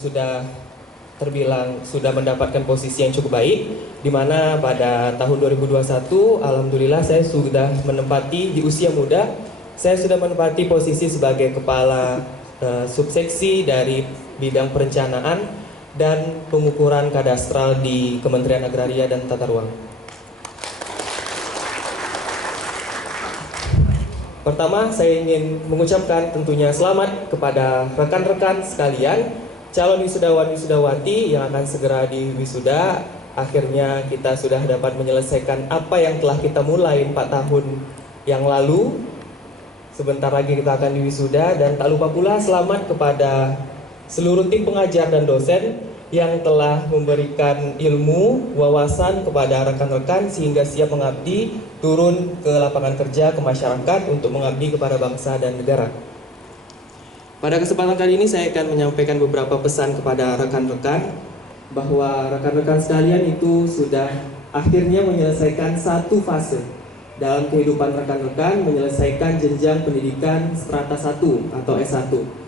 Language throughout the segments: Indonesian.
sudah terbilang sudah mendapatkan posisi yang cukup baik, di mana pada tahun 2021 alhamdulillah saya sudah menempati di usia muda, saya sudah menempati posisi sebagai kepala subseksi dari bidang perencanaan dan pengukuran kadastral di Kementerian Agraria dan Tata Ruang. Pertama, saya ingin mengucapkan tentunya selamat kepada rekan-rekan sekalian, calon wisudawan-wisudawati yang akan segera diwisuda. Akhirnya kita sudah dapat menyelesaikan apa yang telah kita mulai 4 tahun yang lalu. Sebentar lagi kita akan diwisuda, dan tak lupa pula selamat kepada seluruh tim pengajar dan dosen yang telah memberikan ilmu, wawasan kepada rekan-rekan sehingga siap mengabdi, turun ke lapangan kerja, ke masyarakat untuk mengabdi kepada bangsa dan negara. Pada kesempatan kali ini saya akan menyampaikan beberapa pesan kepada rekan-rekan bahwa rekan-rekan sekalian itu sudah akhirnya menyelesaikan satu fase dalam kehidupan rekan-rekan, menyelesaikan jenjang pendidikan strata 1 atau S1.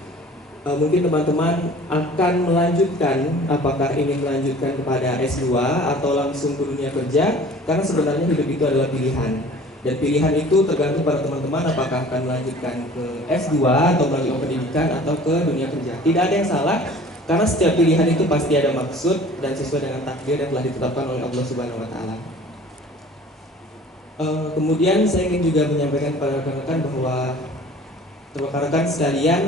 Mungkin teman-teman akan melanjutkan, apakah ingin melanjutkan kepada S2 atau langsung ke dunia kerja, karena sebenarnya hidup itu adalah pilihan. Dan pilihan itu tergantung pada teman-teman apakah akan melanjutkan ke S2 atau melanjutkan pendidikan atau ke dunia kerja. Tidak ada yang salah, karena setiap pilihan itu pasti ada maksud dan sesuai dengan takdir yang telah ditetapkan oleh Allah Subhanahu wa Ta'ala. Kemudian saya ingin juga menyampaikan kepada rekan-rekan bahwa rekan-rekan sekalian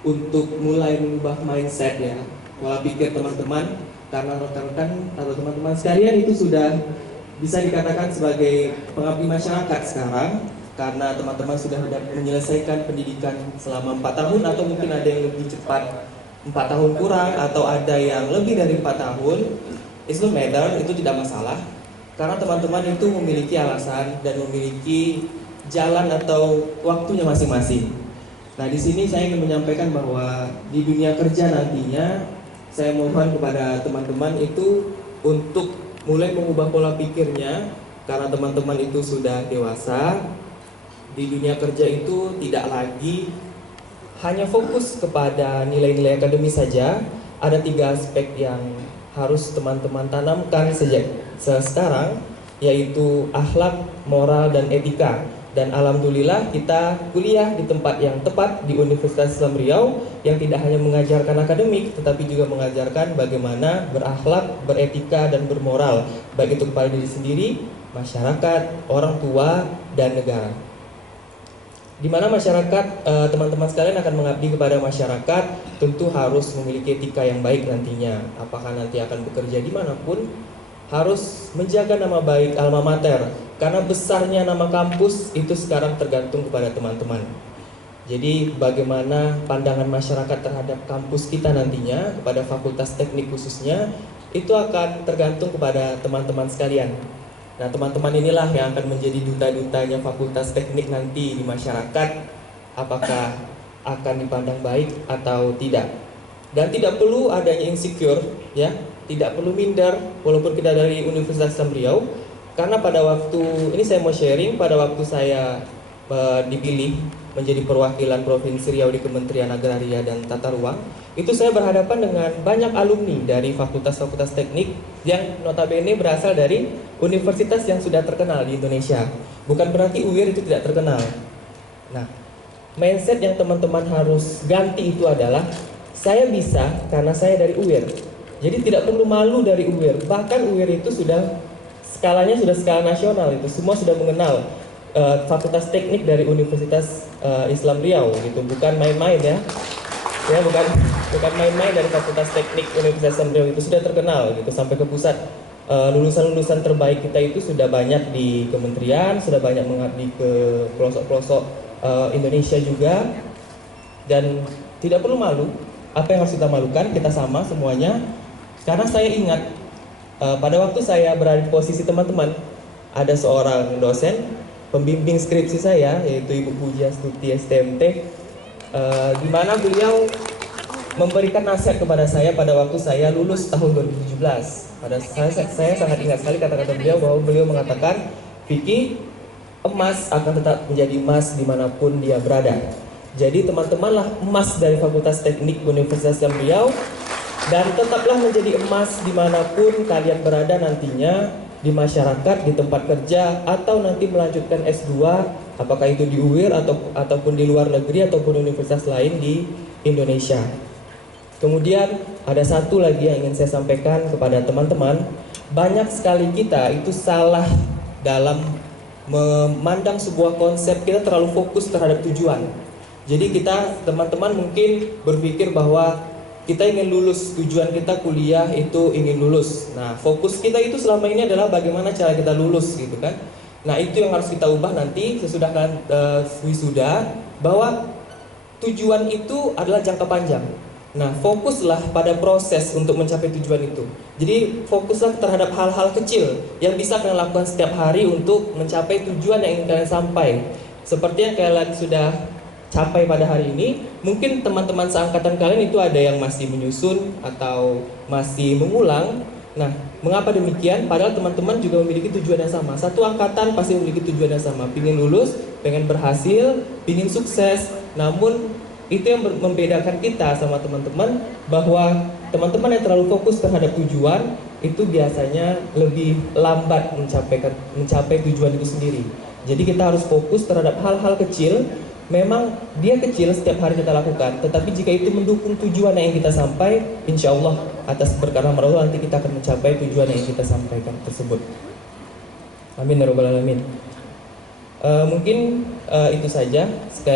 untuk mulai mengubah mindset ya, pola pikir teman-teman, karena rekan-rekan atau teman-teman sekalian itu sudah bisa dikatakan sebagai pengabdi masyarakat sekarang, karena teman-teman sudah menyelesaikan pendidikan selama 4 tahun atau mungkin ada yang lebih cepat 4 tahun kurang atau ada yang lebih dari 4 tahun. It's no matter, itu tidak masalah, karena teman-teman itu memiliki alasan dan memiliki jalan atau waktunya masing-masing. Nah, di sini saya ingin menyampaikan bahwa di dunia kerja nantinya saya mohon kepada teman-teman itu untuk mulai mengubah pola pikirnya, karena teman-teman itu sudah dewasa. Di dunia kerja itu tidak lagi hanya fokus kepada nilai-nilai akademis saja. Ada 3 aspek yang harus teman-teman tanamkan sejak sekarang, yaitu akhlak, moral, dan etika. Dan alhamdulillah kita kuliah di tempat yang tepat di Universitas Islam Riau yang tidak hanya mengajarkan akademik tetapi juga mengajarkan bagaimana berakhlak, beretika, dan bermoral, baik itu kepada diri sendiri, masyarakat, orang tua, dan negara. Di mana masyarakat, teman-teman sekalian akan mengabdi kepada masyarakat, tentu harus memiliki etika yang baik nantinya. Apakah nanti akan bekerja dimanapun, harus menjaga nama baik alma mater, karena besarnya nama kampus itu sekarang tergantung kepada teman-teman. Jadi bagaimana pandangan masyarakat terhadap kampus kita nantinya, kepada fakultas teknik khususnya, itu akan tergantung kepada teman-teman sekalian. Nah, teman-teman inilah yang akan menjadi duta-dutanya fakultas teknik nanti di masyarakat, apakah akan dipandang baik atau tidak. Dan tidak perlu adanya insecure ya, tidak perlu minder walaupun kita dari Universitas Islam Riau, karena pada waktu ini saya mau sharing, pada waktu saya dipilih menjadi perwakilan Provinsi Riau di Kementerian Agraria dan Tata Ruang, itu saya berhadapan dengan banyak alumni dari fakultas-fakultas teknik yang notabene berasal dari universitas yang sudah terkenal di Indonesia. Bukan berarti UIR itu tidak terkenal. Nah, mindset yang teman-teman harus ganti itu adalah saya bisa karena saya dari UIR. Jadi tidak perlu malu dari UIR. Bahkan UIR itu sudah skalanya sudah skala nasional, itu semua sudah mengenal fakultas teknik dari Universitas Islam Riau gitu, bukan main-main ya. Ya, bukan main-main dari fakultas teknik Universitas Islam Riau, itu sudah terkenal gitu sampai ke pusat. Lulusan-lulusan terbaik kita itu sudah banyak di kementerian, sudah banyak mengabdi ke pelosok-pelosok Indonesia juga. Dan tidak perlu malu. Apa yang harus kita malukan? Kita sama semuanya. Karena saya ingat pada waktu saya berada di posisi teman-teman, ada seorang dosen pembimbing skripsi saya, yaitu Ibu Puji Astuti STMT, di mana beliau memberikan nasihat kepada saya pada waktu saya lulus tahun 2017. Saya sangat ingat sekali kata-kata beliau, bahwa beliau mengatakan, Vicky, emas akan tetap menjadi emas dimanapun dia berada. Jadi teman-temanlah emas dari Fakultas Teknik Universitas Islam Riau Dan tetaplah menjadi emas dimanapun kalian berada nantinya, di masyarakat, di tempat kerja, atau nanti melanjutkan S2, apakah itu di UIR ataupun di luar negeri ataupun universitas lain di Indonesia. Kemudian ada satu lagi yang ingin saya sampaikan kepada teman-teman. Banyak sekali kita itu salah dalam memandang sebuah konsep, kita terlalu fokus terhadap tujuan. Jadi kita, teman-teman mungkin berpikir bahwa kita ingin lulus, tujuan kita kuliah itu ingin lulus. Nah, fokus kita itu selama ini adalah bagaimana cara kita lulus gitu kan. Nah, itu yang harus kita ubah nanti sesudah wisuda, bahwa tujuan itu adalah jangka panjang. Nah, fokuslah pada proses untuk mencapai tujuan itu. Jadi, fokuslah terhadap hal-hal kecil yang bisa kalian lakukan setiap hari untuk mencapai tujuan yang ingin kalian sampai. Seperti yang kalian sudah capai pada hari ini, mungkin teman-teman seangkatan kalian itu ada yang masih menyusun atau masih mengulang. Nah, mengapa demikian? Padahal teman-teman juga memiliki tujuan yang sama. Satu angkatan pasti memiliki tujuan yang sama, pengen lulus, pengen berhasil, pengen sukses. Namun itu yang membedakan kita sama teman-teman, bahwa teman-teman yang terlalu fokus terhadap tujuan itu biasanya lebih lambat mencapai tujuan itu sendiri. Jadi kita harus fokus terhadap hal-hal kecil. Memang dia kecil setiap hari kita lakukan, tetapi jika itu mendukung tujuan yang kita sampai, insya Allah atas berkah rahmat Allah nanti kita akan mencapai tujuan yang kita sampaikan tersebut. Amin ya rabbal alamin. Mungkin itu saja. Sekali